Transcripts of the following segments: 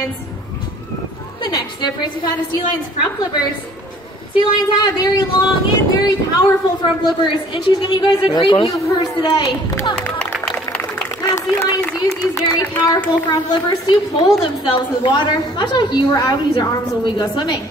lions. The next difference we found is sea lions' front flippers. Sea lions have very long and very powerful front flippers, and she's giving you guys a great view of hers today. Now, sea lions use these very powerful front flippers to pull themselves in the water, much like you or I would use our arms when we go swimming.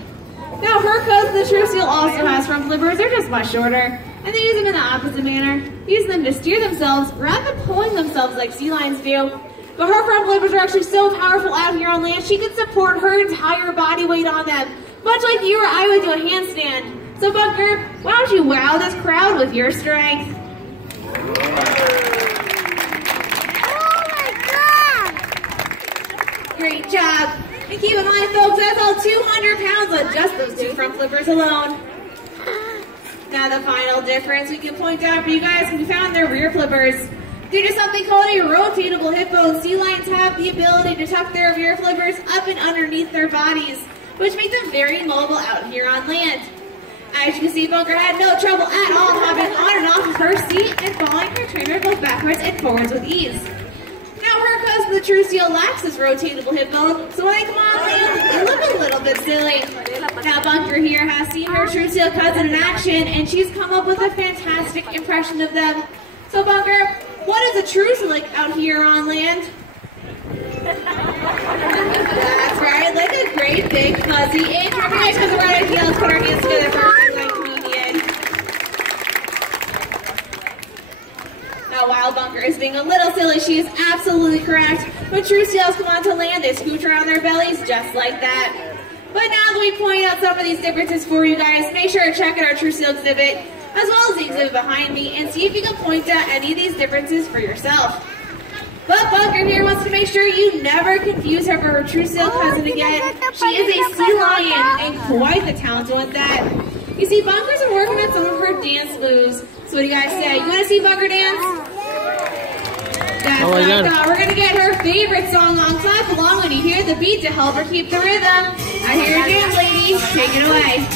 Now, her cousin, the true seal, also has front flippers. They're just much shorter, and they use them in the opposite manner, using them to steer themselves rather than pulling themselves like sea lions do. But her front flippers are actually so powerful out here on land, she can support her entire body weight on them, much like you or I would do a handstand. So, Bunker, why don't you wow this crowd with your strength? Great job. And keep in mind, folks, that's all 200 pounds on just those two front flippers alone. Now the final difference we can point out for you guys can be found in their rear flippers. Due to something called a rotatable hip bone, sea lions have the ability to tuck their rear flippers up and underneath their bodies, which makes them very mobile out here on land. As you can see, Bunker had no trouble at all hopping on and off of her seat and following her trainer both backwards and forwards with ease. Now her cousin, the true seal, lacks this rotatable hip bone, so when they come on land, they look a little bit silly. Now Bunker here has seen her true seal cousin in action, and she's come up with a fantastic impression of them. So Bunker, what is a true seal like out here on land? That's right, like a great big fuzzy inch. Our guys cousin right at heels, put our hands together for a like comedian. Now, while Bunker is being a little silly, she is absolutely correct. When true seals come onto land, they scooch around their bellies just like that. But now that we point out some of these differences for you guys, make sure to check out our true seal exhibit, as well as the exhibit behind me, and see if you can point out any of these differences for yourself. But Bunker here wants to make sure you never confuse her for her true seal cousin again. She is a sea lion, and quite the talented one at that. You see, Bunker's been working on some of her dance moves. So what do you guys say? You want to see Bunker dance? That's what I thought. We're going to get her favorite song on. Clap along when you hear the beat to help her keep the rhythm. Now here it is, ladies. Take it away.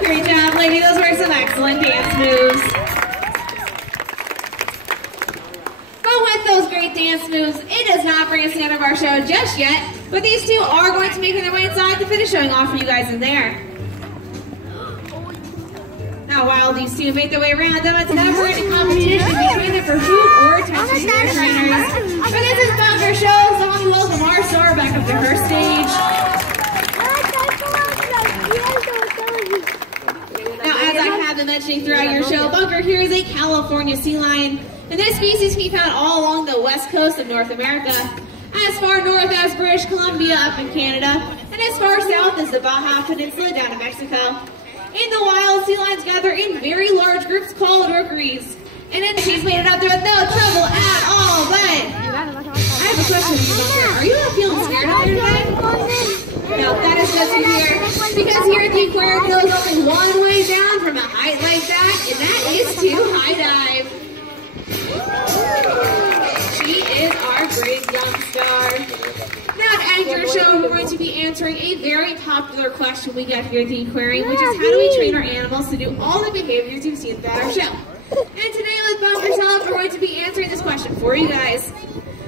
Great job, lady. Those were some excellent dance moves. But with those great dance moves, it does not bring us to the end of our show just yet. But these two are going to make their way inside to finish showing off for you guys in there. Now, while these two make their way around, them, it's never in a competition between them for food or attention to their trainers. But this is Bunker Show, so let me welcome our star back up to her stage. Now, as I have been mentioning throughout your show, Bunker here is a California sea lion, and this species can be found all along the west coast of North America, as far north as British Columbia up in Canada, and as far south as the Baja Peninsula down in Mexico. In the wild, sea lions gather in very large groups called rookeries, and then she's made it up there with no trouble at all. But I have a question for you, Bunker. Are you not feeling scared out there today? No, that is good to hear, because here at the aquarium, there's only one way down from a height like that, and that is to high dive. She is our great young star. Now, to end your show, we're going to be answering a very popular question we get here at the aquarium, which is how do we train our animals to do all the behaviors you've seen throughout our show? And today with Bunker's help, we're going to be answering this question for you guys.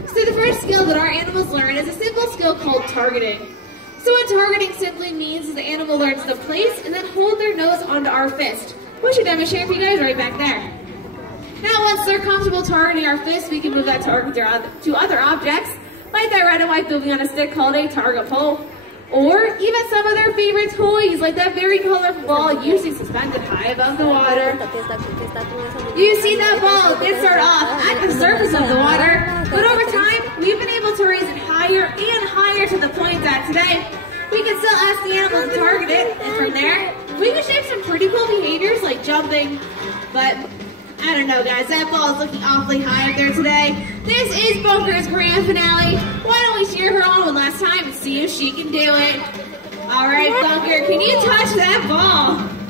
So the first skill that our animals learn is a simple skill called targeting. So what targeting simply means is the animal learns to place and then hold their nose onto our fist, which should demonstrate for you guys right back there. Now once they're comfortable targeting our fist, we can move that target to other objects, like that red and white moving on a stick called a target pole, or even some of their favorite toys, like that very colorful ball usually suspended high above the water. You see that ball did start off at the surface of the water, but over time, we've been able to raise it higher and that today. We can still ask the animal to target it, and from there, we can shape some pretty cool behaviors like jumping, but I don't know, guys. That ball is looking awfully high up there today. This is Bunker's grand finale. Why don't we cheer her on one last time and see if she can do it? All right, Bunker, can you touch that ball?